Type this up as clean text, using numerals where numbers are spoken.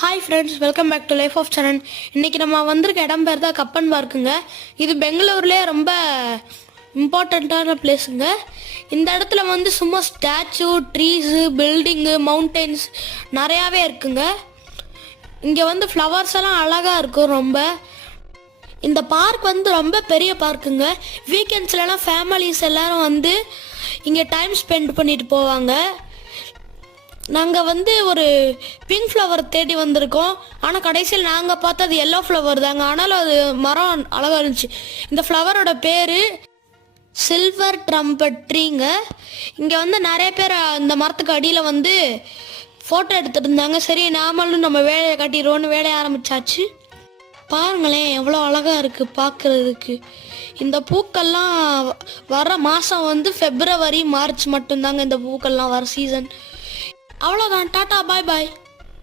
Hi friends, welcome back to life of Charan. இன்றைக்கி நம்ம வந்திருக்க இடம் பேர் தான் கப்பன் பார்க்குங்க. இது பெங்களூர்லேயே ரொம்ப இம்பார்ட்டண்ட்டான பிளேஸுங்க. இந்த இடத்துல வந்து சும்மா ஸ்டாச்சு, ட்ரீஸு, பில்டிங்கு, மவுண்டெயின்ஸ் நிறையாவே இருக்குங்க. இங்கே வந்து ஃப்ளவர்ஸ் எல்லாம் அழகாக இருக்கும் ரொம்ப. இந்த பார்க் வந்து ரொம்ப பெரிய பார்க்குங்க. வீக்கெண்ட்ஸ்லலாம் ஃபேமிலிஸ் எல்லோரும் வந்து இங்கே டைம் ஸ்பெண்ட் பண்ணிட்டு போவாங்க. நாங்கள் வந்து ஒரு பிங்க் ஃப்ளவர் தேடி வந்திருக்கோம். ஆனால் கடைசியில் நாங்கள் பார்த்தது எல்லோ ஃப்ளவர் தாங்க. ஆனாலும் அது மரம் அழகாக இருந்துச்சு. இந்த ஃப்ளவரோட பேர் சில்வர் ட்ரம்பட் ட்ரீங்க. இங்கே வந்து நிறைய பேர் அந்த மரத்துக்கு அடியில் வந்து ஃபோட்டோ எடுத்துகிட்டு இருந்தாங்க. சரி, நாமளும் நம்ம வேலையை கட்டிடுவோன்னு வேலையை ஆரம்பித்தாச்சு. பாருங்களேன், எவ்வளோ அழகாக இருக்குது பார்க்குறதுக்கு. இந்த பூக்கள்லாம் வர மாதம் வந்து ஃபெப்ரவரி, மார்ச் மட்டும்தாங்க இந்த பூக்கள்லாம் வர சீசன். அவ்வளோதான். டாட்டா, பாய் பாய்.